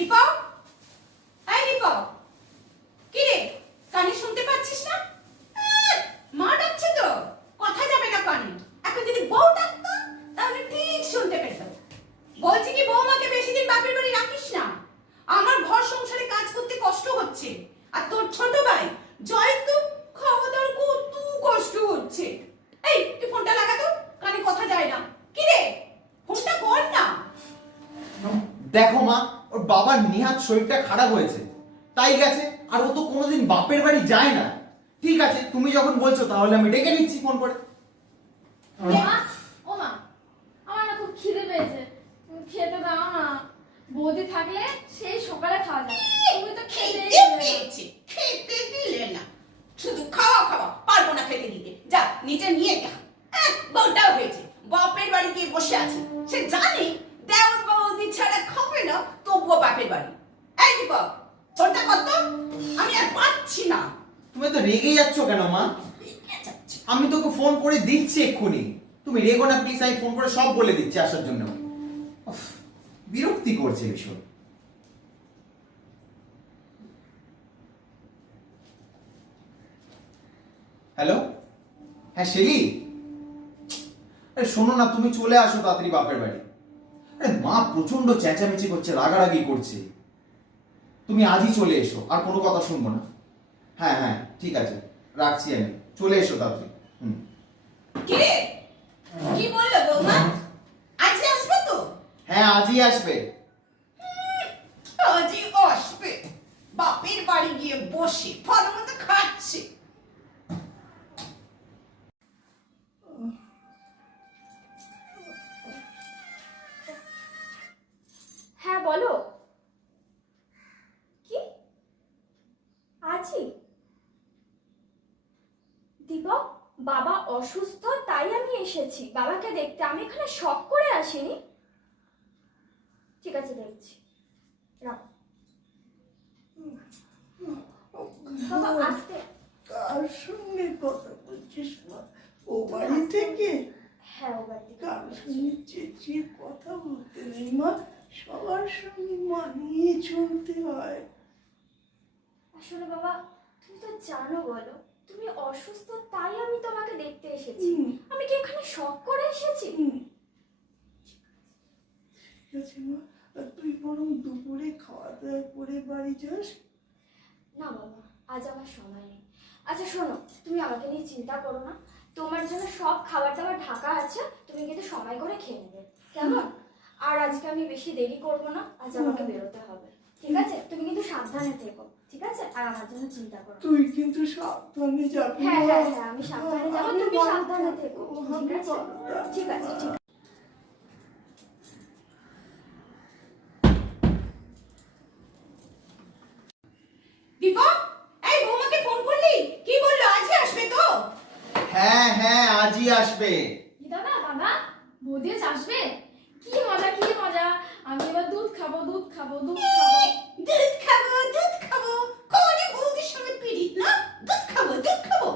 দীপক, এই দীপক, কি রে কানে শুনতে পাচ্ছিস না? মা ডাকছে তো, কথা যাবে না কানে। এখন যদি বউ ডাকতো তাহলে ঠিক শুনতে পেত। বলছি কি বৌমাকে বেশি দিন বাপের বাড়ি রাখিস না। আমার ঘর সংসারে কাজ করতে কষ্ট হচ্ছে, আর তোর ছোট ভাই জয় তো খাওয়া দাওয়ার কত কষ্ট হচ্ছে। এই তুই ফোনটা লাগা তো, কানে কথা যায় না। কি রে ফোনটা কর না। দেখো মা, ওর বাবার নিহাত শরীরটা খারাপ হয়েছে, তাই গেছে। আর ও তো কোনোদিন বাপের বাড়ি যায় না। ঠিক আছে, তুমি যখন বলছো তাহলে আমি ডেকে নিচ্ছি ফোন করে। মা, ও মা, আমার না খুব খিদে পেয়েছে, তুমি খেতে দাও না। বৌদি থাকলে সেই সকালে খাওয়া যায়, তুমি তো খেতে খেতে দিলে না, শুধু খাওয়া খাওয়া। পারবো না খেতে দিতে, যা নিচে নিয়ে যা। বউটাও হয়েছে, বাপের বাড়ি গিয়ে বসে আছে। সে জানে দেওর বৌদি ছাড়া খাবে না, তবুও বাপের বাড়ি। এই দীপক, ফোনটা কত, আমি আর পাচ্ছি না। তুমি তো রেগে যাচ্ছ কেন মা? আমি তোকে ফোন করে দিচ্ছি এক্ষুনি, তুমি রেগো না প্লিজ। আমি ফোন করে সব বলে দিচ্ছি আসার জন্য। উফ, বিরক্তি করছে ভীষণ। হ্যালো, হ্যাঁ শেলি, আরে শোনো না, তুমি চলে আসো তাড়াতাড়ি বাপের বাড়ি। আরে মা প্রচন্ড চেঁচামেচি করছে, রাগারাগি করছে। তুমি আজই চলে এসো, আর কোনো কথা শুনবো না। হ্যাঁ হ্যাঁ ঠিক আছে, রাখছি আমি। চলে এসো তাড়াতাড়ি। কি রে, কি বললো বৌমা? আজকে আসবে তো? হ্যাঁ আজই আসবে। আজই আসবে, বাপের বাড়ি গিয়ে বসে ভালো মতো খাচ্ছে। হ্যাঁ বলো, কি আজই? দীপক, বাবা অসুস্থ তাই আমি এসেছি বাবাকে দেখতে, আমি এখানে শখ করে আসিনি। ঠিক আছে দেখছি, রাখ। বাবা আসতে। কার সঙ্গে কথা বলছিস মা? ও বাড়ি থেকে? হ্যাঁ ও বাড়ি থেকে। কার সঙ্গে চেঁচিয়ে কথা বলতে নেই মা, সবার সঙ্গে মানিয়ে চলতে হয়। আসলে বাবা তুমি তো জানো, বলো তুমি অসুস্থ তাই আমি তোমাকে দেখতে এসেছি। আমি কি এখানে শখ করে এসেছি? ঠিক আছে মা, আর তুই বরং দুপুরে খাওয়া দাওয়া করে বাড়ি যাস। না বাবা, আজ আমার সময় নেই। আচ্ছা শোনো, তুমি আমাকে নিয়ে চিন্তা করো না, তোমার জন্য সব খাবার দাবার ঢাকা আছে, তুমি কিন্তু সময় করে খেয়ে নেবে, কেমন? আর আজকে আমি বেশি দেরি করব না, আজ আমাকে বেরোতে হবে, ঠিক আছে? তুমি কিন্তু সাবধানে থেকো, ঠিক আছে? আর আমার জন্য চিন্তা করো। তুই কিন্তু সাবধানে যাবি। হ্যাঁ মা। হ্যাঁ হ্যাঁ, আমি সাবধানে যাবো, আমি তুমি ভালো সাবধানে থাকবো, থেকো, আমি ঠিক আছে? ভালো থাকবো। ঠিক আছে, ঠিক আছে। দীপক, এই বৌমাকে ফোন করলি? কি বললো, আজই আসবে তো? হ্যাঁ হ্যাঁ আজই আসবে। কি দাদা, দাদা বৌদি আজ আসবে? কি মজা, কি মজা! আমি এবার দুধ খাবো, দুধ খাবো, দুধ খাবো। দুধ খাবো, দুধ খাবো, কোনে বৌদির সঙ্গে পিড়িত না? দুধ খাবো, দুধ খাবো।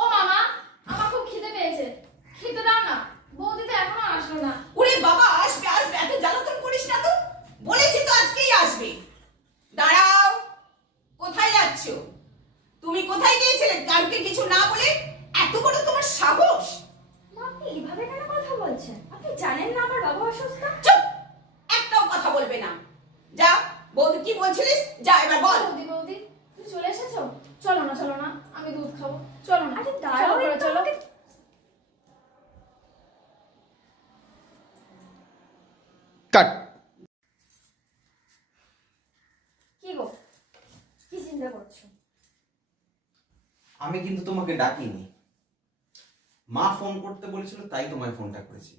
ও মামা, আমার খুব খিদে পেয়েছে, খেতে দাও না। বৌদি তো এখনো আসলো না। ওরে বাবা, আসবে আসবে, এত জ্বালাতন করিস না তো। বলেছি তো আজকেই আসবে। দাঁড়াও, কোথায় যাচ্ছ? তুমি কোথায় গিয়েছিলে কাউকে কিছু না বলে? এত বড় তোমার সাহস! মা, আপনি এইভাবে কেন কথা বলছেন? আপনি জানেন না আমার বাবা অসুস্থ? চুপ, একটাও কথা বলবে না। যা, বৌদি কি বলছিলিস, যা এবার বল। বৌদি, বৌদি তুমি চলে এসেছো? চলো না, চলো না, আমি দুধ খাবো, চলো না। আরে দাঁড়াও, চলো, চলো। কাট। কি গো, কি চিন্তা করছো? আমি কিন্তু তোমাকে ডাকিনি, মা ফোন করতে বলেছিল তাই তোমায় ফোনটা করেছি।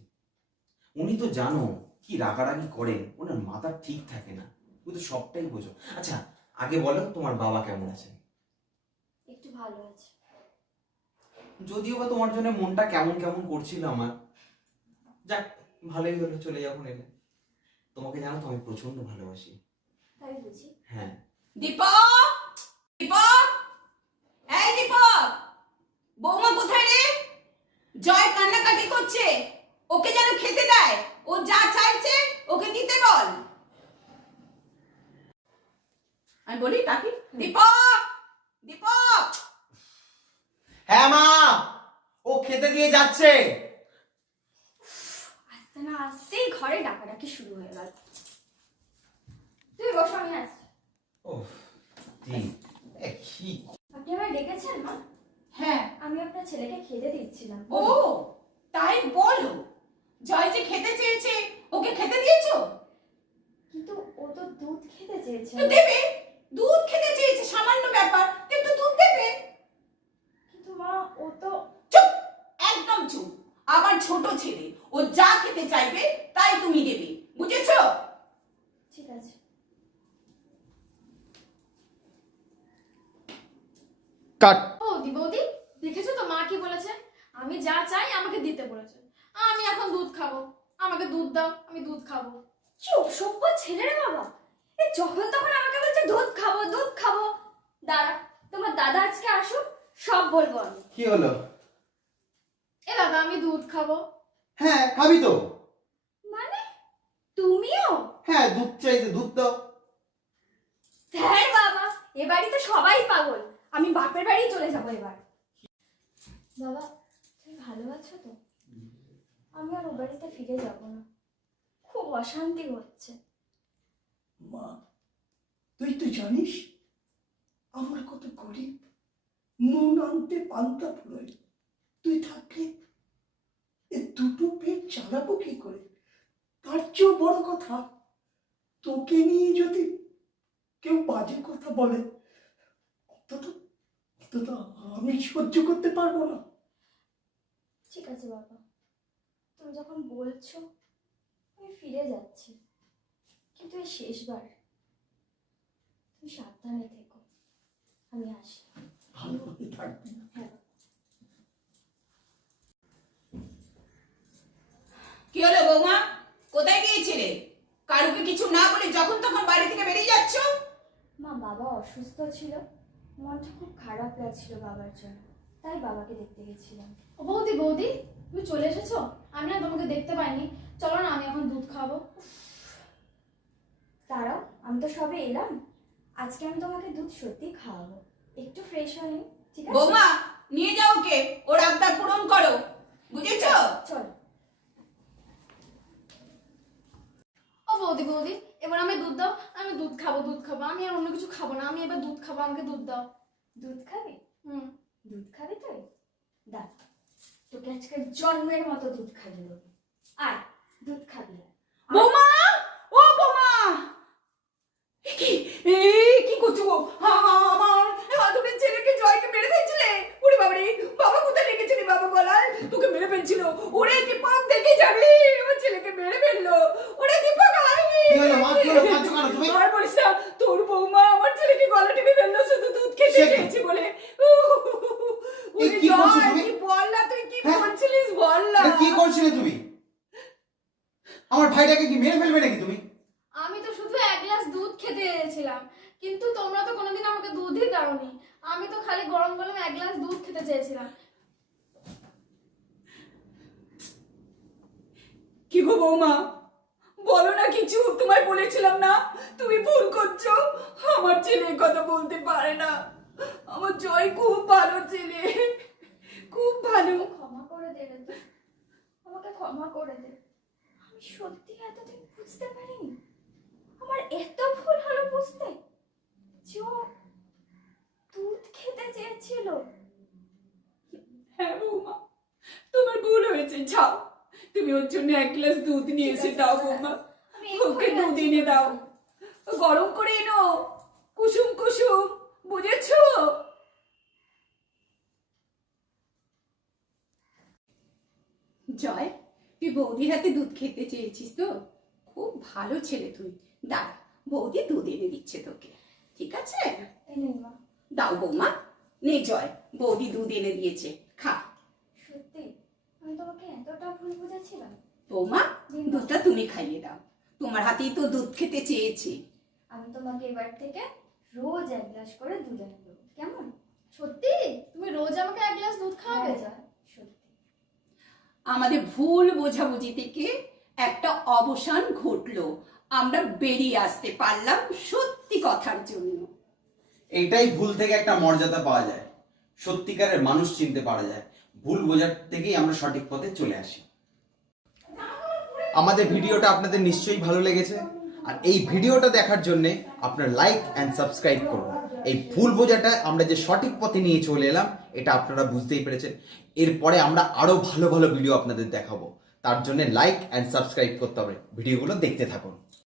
উনি তো জানো কি রাগারাগি করেন, ওনার মাথা ঠিক থাকে না, তুমি তো সবটাই বোঝো। আচ্ছা আগে বলো তোমার বাবা কেমন আছেন? একটু ভালো আছে। যদিও বা তোমার জন্য মনটা কেমন কেমন করছিল আমার। যাক, ভালোই হলো চলে যখন এলে। তোমাকে জানো তো আমি প্রচন্ড ভালোবাসি। তাই বুঝি? হ্যাঁ। দীপক, দীপক, এই দীপক, বৌমা কোথায় রে? জয় কান্নাকাটি ওকে যেন খেতে দেয়, ও যা চাইছে ওকে দিতে বল। আমি বলি কাকি, দীপক, দীপক। হ্যাঁ মা, ও খেতে দিয়ে যাচ্ছে। আসতে না আসতেই ঘরে ডাকাডাকি শুরু হয়ে গেল। তুমি বসো, আমি আসছি। ও কি আপনি আমায় ডেকেছেন মা? হ্যাঁ। আমি আপনার ছেলেকে খেতে দিচ্ছিলাম। ও তাই বলো, জয় যে খেতে চেয়েছে ওকে খেতে দিয়েছো? কিন্তু ও তো দুধ খেতে চেয়েছে। তো দেবে, দুধ খেতে চেয়েছে, সামান্য ব্যাপার, একটু দুধ দেবে। কিন্তু মা ও তো চুপ, একদম চুপ। আবার ছোট ছেলে, ও যা খেতে চাইবে তাই তুমি দেবে, বুঝেছো? ঠিক আছে। কাট। বৌদি বৌদি, দেখেছো তো মা কি বলেছে? আমি যা চাই আমাকে দিতে বলেছে। আমি এখন দুধ খাবো, আমাকে দুধ দাও, আমি দুধ খাবো। চুপ, সভ্য ছেলে রে বাবা। এ যখন তখন আমাকে বলছে দুধ খাবো দুধ খাবো। দাঁড়া, তোমার দাদা আজকে আসুক, সব বলবো আমি। কি হলো? এ দাদা, আমি দুধ খাবো। হ্যাঁ খাবি তো। মানে তুমিও? হ্যাঁ দুধ চাইতে দুধ দাও। হ্যাঁ বাবা, এ বাড়িতে সবাই পাগল। আমি বাপের বাড়ি চলে যাবো এবার। বাবা, তুমি ভালো আছো তো? আমি আর ও বাড়িতে ফিরে যাব না, খুব অশান্তি হচ্ছে। মা, তুই তো জানিস আমরা কত গরিব, নুন আনতে পান্তা ফুরোই। তুই থাকলে এ দুটো পেট চালাবো কি করে? তার চেয়েও বড় কথা, তোকে নিয়ে যদি কেউ বাজে কথা বলে, অন্তত অন্তত আমি সহ্য করতে পারবো না। ঠিক আছে বাবা, তুমি যখন বলছো আমি ফিরে যাচ্ছি, কিন্তু এই শেষবার তুমি সাবধানে থেকো। আমি আসি। ভালোভাবে থাকবি না? হ্যাঁ। কি হলো বৌমা, কোথায় গিয়েছিলে? কারুকে কিছু না বলে যখন তখন বাড়ি থেকে বেরিয়ে যাচ্ছ? মা, বাবা অসুস্থ ছিল, মনটা খুব খারাপ লাগছিল বাবার জন্য, তাই বাবাকে দেখতে গেছিলাম। ও বৌদি বৌদি, তুমি চলে এসেছো? আমি না তোমাকে দেখতে পাইনি। চলো না, আমি এখন দুধ খাবো। দাঁড়াও, আমি তো সবে এলাম। আজকে আমি তোমাকে দুধ সত্যি খাওয়াবো, একটু ফ্রেশ হয়ে নিই, ঠিক আছে? বৌমা, নিয়ে যাও ওকে, ওর আবদার পূরণ করো, বুঝেছো? চল। ও বৌদি বৌদি, এবার আমি দুধ দাও, আমি দুধ খাবো দুধ খাবো। আমি আর অন্য কিছু খাবো না, আমি এবার দুধ খাবো, আমাকে দুধ দাও। দুধ খাবি? হুম। দুধ খাবি তুই? দাঁড়া, তোকে আজকে জন্মের মতো দুধ খাবি দেবো। আয়, দুধ খাবি। আয়। বৌমা, ও বৌমা, কি করছো গো? আমার আদরের ছেলেকে জয়কে মেরে ফেলছিলে। ওরে বাবারে, বাবা কোথায় লেগেছিলি? বাবা বলায় তোকে মেরে ফেলছিল। ওরে দীপক, দেখে যাবি, আমার ছেলেকে মেরে ফেললো। ওরে দীপক, কি হলো মা, কি হলো? কাঁদছো কেন তুমি? আর বলিস না, তোর বৌমা আমার ছেলেকে গলা টিপে ফেললো শুধু দুধ খেতে সে কি? চেয়েছি বলে। এই ওরে কি করছো জয়, তুমি? কি বল না, তুই কি হ্যাঁ? করছিলিস বল না। কি করছিলে তুমি? আমার ভাইটাকে কি মেরে ফেলবে নাকি তুমি? আমি তো শুধু এক গ্লাস দুধ খেতে চেয়েছিলাম, কিন্তু তোমরা তো কোনোদিন আমাকে দুধই দাওনি। আমি তো খালি গরম গরম এক গ্লাস দুধ খেতে চেয়েছিলাম। কি গো বৌমা, বলো না কিছু, তোমায় বলেছিলাম না তুমি ভুল করছো। আমার ছেলে এ কথা বলতে পারে না। আমার জয় খুব ভালো ছেলে, খুব ভালো। ক্ষমা করে দে রে তুই, আমাকে ক্ষমা করে দে। আমি সত্যি এতদিন বুঝতে পারিনি, আমার এত ভুল হলো বুঝতে, যে ও দুধ খেতে চেয়েছিল। হ্যাঁ বৌমা, তোমার ভুল হয়েছে, যাও তুমি ওর জন্য এক গ্লাস দুধ নিয়ে এসে দাও বৌমা। আমি ওকে এক্ষুনি দুধ যাচ্ছি। এনে দাও, গরম করে এনো, কুসুম কুসুম, বুঝেছো? জয়, তুই বৌদির হাতে দুধ খেতে চেয়েছিস তো? খুব ভালো ছেলে তুই। দাঁড়া, বৌদি দুধ এনে দিচ্ছে তোকে, ঠিক আছে? এই নে মা। দাও বৌমা, নে জয়, বৌদি দুধ এনে দিয়েছে, খা। সত্যি আমি তোমাকে এতটা ভুল বুঝেছিলাম। বৌমা, দুধটা তুমি খাইয়ে দাও, তোমার হাতেই তো দুধ খেতে চেয়েছি। আমি তোমাকে এবার থেকে রোজ এক গ্লাস করে দুধ এনে দেবো, কেমন? সত্যি তুমি রোজ আমাকে এক গ্লাস দুধ খাওয়াবে? হ্যাঁ, সত্যি। আমাদের ভুল বোঝাবুঝি থেকে একটা অবসান ঘটলো, আমরা বেরিয়ে আসতে পারলাম সত্যি কথার জন্য। এইটাই ভুল থেকে একটা মর্যাদা পাওয়া যায়, সত্যিকারের মানুষ চিনতে পারা যায়, ভুল বোঝার থেকেই আমরা সঠিক পথে চলে আসি। আমাদের ভিডিওটা আপনাদের নিশ্চয়ই ভালো লেগেছে, আর এই ভিডিওটা দেখার জন্য আপনার লাইক অ্যান্ড সাবস্ক্রাইব করুন। এই ভুল বোঝাটা আমরা যে সঠিক পথে নিয়ে চলে এলাম এটা আপনারা বুঝতেই পেরেছেন। এরপরে আমরা আরো ভালো ভালো ভিডিও আপনাদের দেখাবো, তার জন্য লাইক অ্যান্ড সাবস্ক্রাইব করতে হবে, ভিডিওগুলো দেখতে থাকুন।